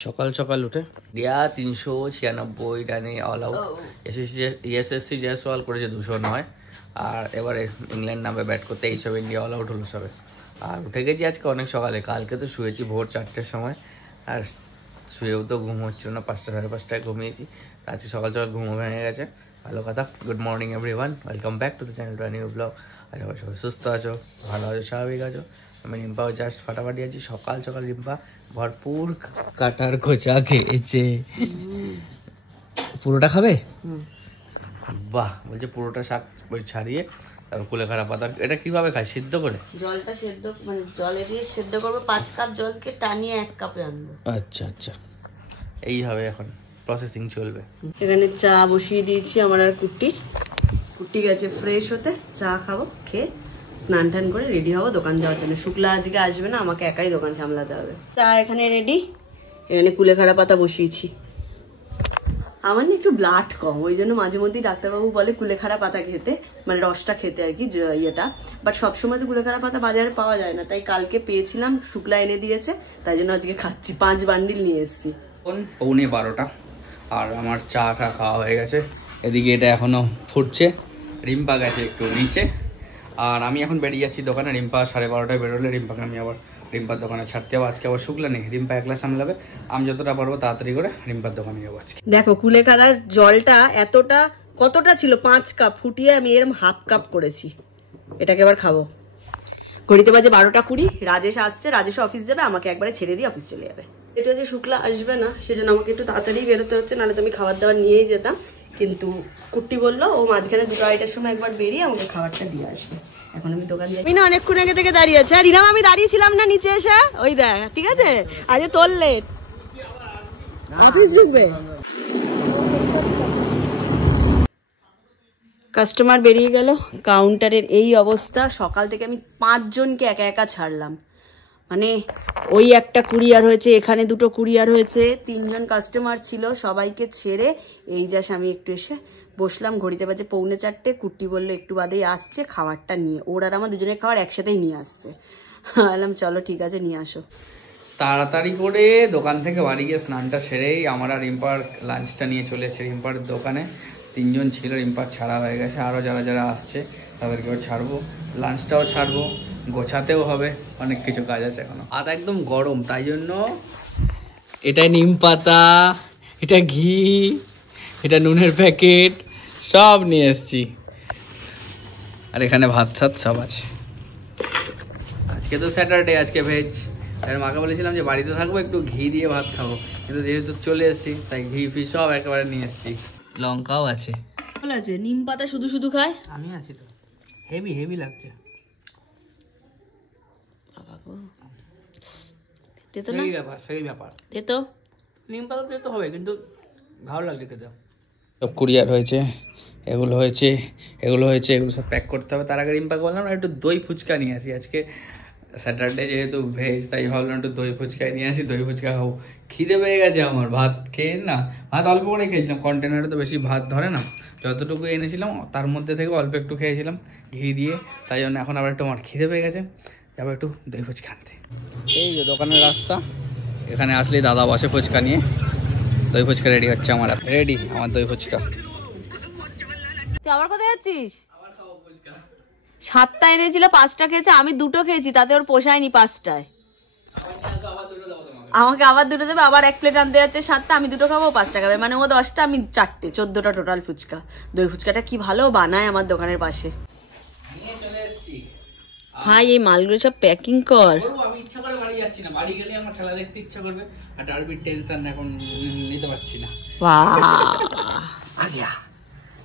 সকাল সকাল উঠে দিয়া 396 রানে অল আউট। এসএসসি জয়সওয়াল করেছে 209, আর এবারে ইংল্যান্ড নামে ব্যাট করতে এইসব ইন্ডিয়া অল আউট হলো সবে। আর উঠে গেছি আজকে অনেক সকালে, কালকে তো শুয়েছি ভোর 4টের সময়, আর শুয়েও তো ঘুম হচ্ছিল না, 5টা সাড়ে 5টায় ঘুমিয়েছি। আজকে সকাল সকাল ঘুমও ভেঙে গেছে, ভালো কথা। Good morning everyone, welcome back to the channel to new blog. আশা করি সবাই সুস্থ আছো, ভালো আছো, স্বাভাবিক আছো। আমি রিম্পাও জাস্ট ফাটাফাটি আছি। সকাল সকাল রিম্পা ভরপুর কাটার খোঁচা খেয়েছে। পুরোটা খাবে? বাহ, বলছে পুরোটা শাক ছাড়িয়ে তারপর কুলেখাড়া পাতা। এটা কিভাবে খায়? সিদ্ধ করে? জলটা সেদ্ধ, মানে জলে দিয়ে সেদ্ধ করবো। 5 কাপ জলকে টানিয়ে 1 কাপে আনবো। আচ্ছা আচ্ছা, এইভাবে এখন প্রসেসিং চলবে। এখানে চা বসিয়ে দিয়েছি আমার আর কুটি গেছে ফ্রেশ হতে। চা খাবো, খেয়ে স্নান টান করে রেডি হবো দোকান যাওয়ার জন্য। শুক্লা আজকে আসবে না, আমাকে একাই দোকান সামলাতে হবে। চা এখানে রেডি, এখানে কুলেখাড়া পাতা বসিয়েছি। আমার না একটু ব্লাড কম, ওই জন্য মাঝে মধ্যেই ডাক্তারবাবু বলে কুলেখাড়া পাতা খেতে, মানে রসটা খেতে আর কি, ইয়েটা। বাট সবসময় তো কুলেখাড়া পাতা বাজারে পাওয়া যায় না, তাই কালকে পেয়েছিলাম, শুক্লা এনে দিয়েছে, তাই জন্য আজকে খাচ্ছি। 5 বান্ডিল নিয়ে এসেছি। 11:15 আর আমার চাটা খাওয়া হয়ে গেছে। এদিকে এটা এখনো ফুটছে। রিম্পা গেছে একটু নিচে, আর আমি এখন বেরিয়ে যাচ্ছি দোকানে। রিম্পা 12:30টায় বেরোলে রিম্পাকে আমি আবার রিম্পার দোকানে ছাড়তে হবে। আজকে আবার শুক্লা নেই, রিম্পা একলা সামলাবে। আমি যতটা পারবো তাড়াতাড়ি করে রিম্পার দোকানে যাবো আজকে। দেখো কুলেখাড়ার জলটা এতটা, কতটা ছিল, 5 কাপ ফুটিয়ে আমি এরম হাফ কাপ করেছি। এটাকে এবার খাবো। ঘড়িতে বাজে 12:20। রাজেশ আসছে, রাজেশ অফিস যাবে, আমাকে একবারে ছেড়ে দিয়ে অফিস চলে যাবে। এটা যে শুক্লা আসবে না, সেজন্য আমাকে একটু তাড়াতাড়ি বেরোতে হচ্ছে, নাহলে তো আমি খাবার দাবার নিয়েই যেতাম। কিন্তু কুট্টি বললো ও মাঝখানে 2-2:30টার সময় একবার বেরিয়ে আমাকে খাবারটা দিয়ে আসবে। এখন আমি দোকান যাই। মিনা অনেকক্ষণ আগে থেকে দাঁড়িয়ে আছে। রিনাম আমি দাঁড়িয়েছিলাম না নিচে এসে, ওই দেখ, ঠিক আছে? আজ তোর লেট, অফিস ঢুকবে। কাস্টমার বেরিয়ে গেল, কাউন্টারের এই অবস্থা। সকাল থেকে আমি 5 জনকে একা একা ছাড়লাম, মানে ওই একটা কুরিয়ার হয়েছে, এখানে 2টো কুরিয়ার হয়েছে, 3 জন কাস্টমার ছিল, সবাইকে ছেড়ে এই জাস্ট আমি একটু এসে বসলাম। ঘড়িতে বাজে 3:45। কুট্টি বললো একটু বাদেই আসছে খাবারটা নিয়ে। ওর আর আমার দুজনের খাবার একসাথেই নিয়ে আসছে। বললাম চলো ঠিক আছে, নিয়ে আসো। তাড়াতাড়ি করে দোকান থেকে বাড়ি গিয়ে স্নানটা সেরেই আমরা রিম্পার লাঞ্চটা নিয়ে চলে এসেছি রিম্পার দোকানে। 3 জন ছিল, রিম্পার ছাড়া হয়ে গেছে। আরও যারা যারা আসছে তাদেরকেও ছাড়বো, লাঞ্চটাও ছাড়বো, গোছাতেও হবে, অনেক কিছু কাজ আছে এখনো। আদা একদম গরম, তাই জন্য এটা নিম পাতা, এটা ঘি, এটা নুনের প্যাকেট সব নিয়ে এসছি। আর এখানে ভাত সাত সব আছে। আজকে তো স্যাটারডে, আজকে ভেজ। আর মাকে বলেছিলাম যে বাড়িতে থাকবো, একটু ঘি দিয়ে ভাত খাবো, কিন্তু যেহেতু চলে এসেছি তাই ঘি ফি সব একেবারে নিয়ে এসেছি। লঙ্কাও আছে। ভালো আছে, নিম পাতা শুধু শুধু খায়। আমি আছি তো, হেভি হেভি লাগছে। সেই ব্যাপার নিম পাতা তো হবে, কিন্তু ভালো লাগছে খেতে। সব কুরিয়ার হয়েছে, এগুলো হয়েছে, এগুলো হয়েছে, এগুলো সব প্যাক করতে হবে। তার আগে রিম্পাকে বললাম না একটু দই ফুচকা নিয়ে আসি, আজকে স্যাটারডে যেহেতু ভেজ, তাই ভাবলাম একটু দই ফুচকাই নিয়ে আসি, দই ফুচকা খাবো। খিদে পেয়ে গেছে আমার, ভাত খেয়ে না, ভাত অল্প করে খেয়েছিলাম, কন্টেনারে তো বেশি ভাত ধরে না, যতটুকু এনেছিলাম তার মধ্যে থেকে অল্প একটু খেয়েছিলাম ঘি দিয়ে, তাই জন্য এখন আবার একটু আমার খিদে পেয়ে গেছে, যাবো একটু দই ফুচকা আনতে। এই যে দোকানের রাস্তা, এখানে আসলেই দাদা বসে ফুচকা নিয়ে। দই ফুচকা রেডি হচ্ছে আমার, রেডি আমার দই ফুচকা। তুই আবার কোথায় যাচ্ছিস? 7টা এনেছিল, 5টা খেয়েছে, আমি 2টো খেয়েছি, তাতে ওর পোষায়নি 5টায়। আমাকে আবার 2টো দেবে, আবার 1 প্লেট আনতে যাচ্ছে 7টা, আমি 2টো খাবো, 5টা খাবে, মানে ও 10টা, আমি 4টে, 14টা টোটাল ফুচকা। দই ফুচকাটা কি ভালো বানায় আমার দোকানের পাশে। ভাই এই মালগুলো সব প্যাকিং কর। আমি ইচ্ছা করে বাড়ি যাচ্ছি না, বাড়ি গেলে আমার খেলা দেখতে ইচ্ছা করবে, আর ডার্বির টেনশন এখন নিতে পারছি না। आ गया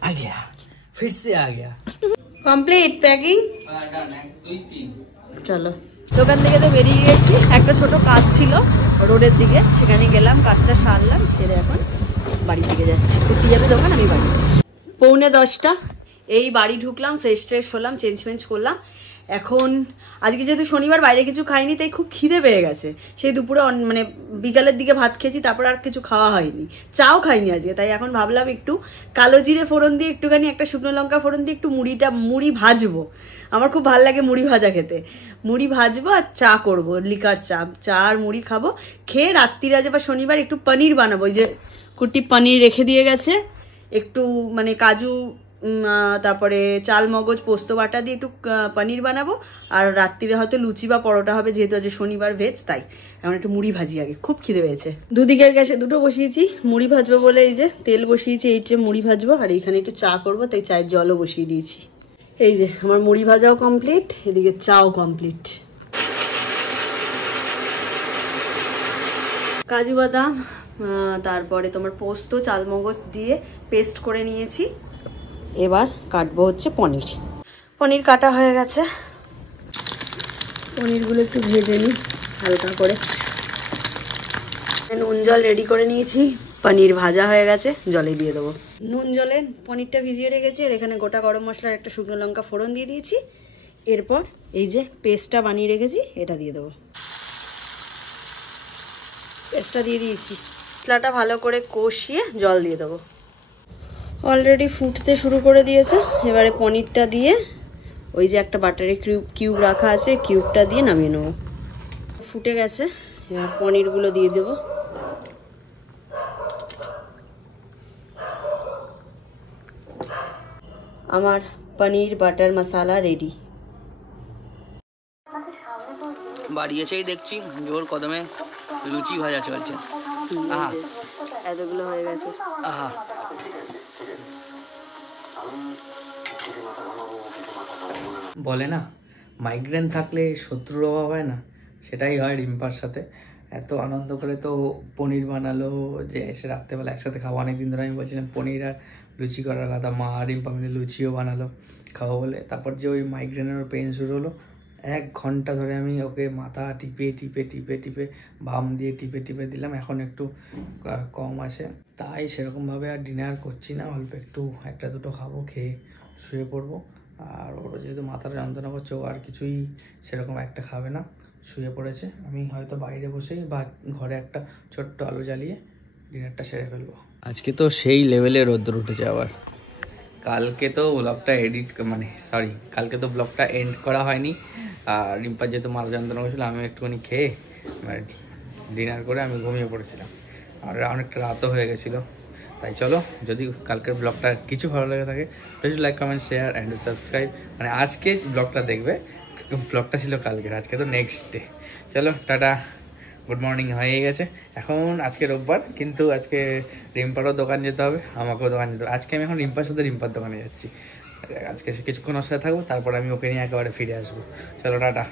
आ गया फिर से आ गया। কমপ্লিট প্যাকিং, চলো। দোকান থেকে তো বেরিয়ে গেছি, একটা ছোট কাজ ছিল রোডের দিকে, সেখানে গেলাম, কাজটা সারলাম, সেরে এখন বাড়ি থেকে যাচ্ছি। কুটি যাবে দোকান, আমি বাড়ি। 9:45 এই বাড়ি ঢুকলাম, ফ্রেশ ট্রেশ হলাম, চেঞ্জ করলাম, এখন আজকে যেহেতু শনিবার বাইরে কিছু খাইনি, তাই খুব খিদে পেয়ে গেছে। সেই দুপুরে মানে বিকালের দিকে ভাত খেয়েছি, তারপর আর কিছু খাওয়া হয়নি, চাও খাইনি আজকে। তাই এখন ভাবলাম একটু কালো জিরে ফোড়ন দিয়ে, একটুখানি একটা শুকনো লঙ্কা ফোড়ন দিয়ে একটু মুড়ি ভাজবো। আমার খুব ভালো লাগে মুড়ি ভাজা খেতে। মুড়ি ভাজবো আর চা করবো, লিকার চা আর মুড়ি খাবো। খেয়ে রাত্রিরে আজ বা শনিবার একটু পনির বানাবো। ওই যে কুটি পনির রেখে দিয়ে গেছে, একটু মানে কাজু, তারপরে চাল মগজ পোস্ত বাটা দিয়ে একটু পনির বানাবো। আর রাত্রিরে হয়তো লুচি বা পরোটা হবে, যেহেতু আজ শনিবার ভেজ। তাই এখন একটু মুড়ি ভাজি আগে, খুব খিদে পেয়েছে। দুদিকের গ্যাসে দুটো বসিয়েছি, মুড়ি ভাজবো বলে এই যে তেল বসিয়েছি, এইটা মুড়ি ভাজবো। আর এইখানে একটু চা করবো, তাই চায়ের জলও বসিয়ে দিয়েছি। এই যে আমার মুড়ি ভাজাও কমপ্লিট, এদিকে চাও কমপ্লিট। কাজু বাদাম, তারপরে তোমার পোস্ত চালমগজ দিয়ে পেস্ট করে নিয়েছি। এবার কাটবো হচ্ছে পনির কাটা হয়ে গেছে। পনিরগুলো একটু ভেজে নিই হালকা করে। নুন জল রেডি করে নিয়েছি, পনির ভাজা হয়ে গেছে, জলে দিয়ে দেবো। নুন জলে পনিরটা ভিজিয়ে রেখেছি। আর এখানে গোটা গরম মশলার একটা শুকনো লঙ্কা ফোড়ন দিয়ে দিয়েছি। এরপর এই যে পেস্টটা বানিয়ে রেখেছি, এটা দিয়ে দেবো। পেস্টটা দিয়ে দিয়েছি, মশলাটা ভালো করে কষিয়ে জল দিয়ে দেবো। অলরেডি ফুটতে শুরু করে দিয়েছে। এবারে পনিরটা দিয়ে, ওই যে একটা বাটারের কিউব রাখা আছে, কিউবটা দিয়ে নামিয়ে নেবো। ফুটে গেছে, এবার পনিরগুলো দিয়ে দেবো। আমার পনির বাটার মশলা রেডি। বাড়ি এসেই দেখছি জোর কদমে লুচি ভাজা চলছে। আহা, এতগুলো হয়ে গেছে। আহা, বলে না মাইগ্রেন থাকলে শত্রুর অভাব হয় না, সেটাই হয় রিম্পার সাথে। এত আনন্দ করে তো পনির বানালো যে এসে রাত্রেবেলা একসাথে খাওয়া। অনেকদিন ধরে আমি বলছিলাম পনির আর লুচি করার কথা, মা আর রিম্পা মিলে লুচিও বানালো খাওয়া বলে। তারপর যে ওই মাইগ্রেনের পেন শুরু হলো, 1 ঘন্টা ধরে আমি ওকে মাথা টিপে টিপে টিপে টিপে বাম দিয়ে টিপে টিপে দিলাম। এখন একটু কম আছে, তাই সেরকমভাবে আর ডিনার করছি না, অল্প একটু একটা দুটো খাবো, খেয়ে শুয়ে পড়বো। আর ওর যেহেতু মাথাটা যন্ত্রণা করছে, ও আর কিছুই সেরকম একটা খাবে না, শুয়ে পড়েছে। আমি হয়তো বাইরে বসেই বা ঘরে একটা ছোট্ট আলো জ্বালিয়ে ডিনারটা সেরে ফেলবো। আজকে তো সেই লেভেলে রোদ্দুর উঠেছে আবার। কালকে তো ব্লগটা কালকে তো ব্লগটা এন্ড করা হয়নি। আর রিম্পার যেহেতু মাথা যন্ত্রণা করছিল, আমি একটুখানি খেয়ে ডিনার করে আমি ঘুমিয়ে পড়েছিলাম। আর অনেকটা রাতও হয়ে গেছিলো। তাই চলো, যদি কালকের ব্লগটা কিছু ভালো লেগে থাকে, please like, comment, share and subscribe. মানে আজকে ব্লগটা দেখবে, ব্লগটা ছিল কালকের, আজকে তো নেক্সট ডে। চলো টাটা, গুড মর্নিং হয়ে গেছে। এখন আজকে রোববার, কিন্তু আজকে রিম্পারও দোকান যেতে হবে, আমাকেও দোকান যেতে হবে। আজকে আমি এখন রিম্পার সাথে রিম্পার দোকানে যাচ্ছি। আজকে কিছুক্ষণ ওর সাথে থাকবো, তারপর আমি ওকে নিয়ে একেবারে ফিরে আসবো। চলো টাটা।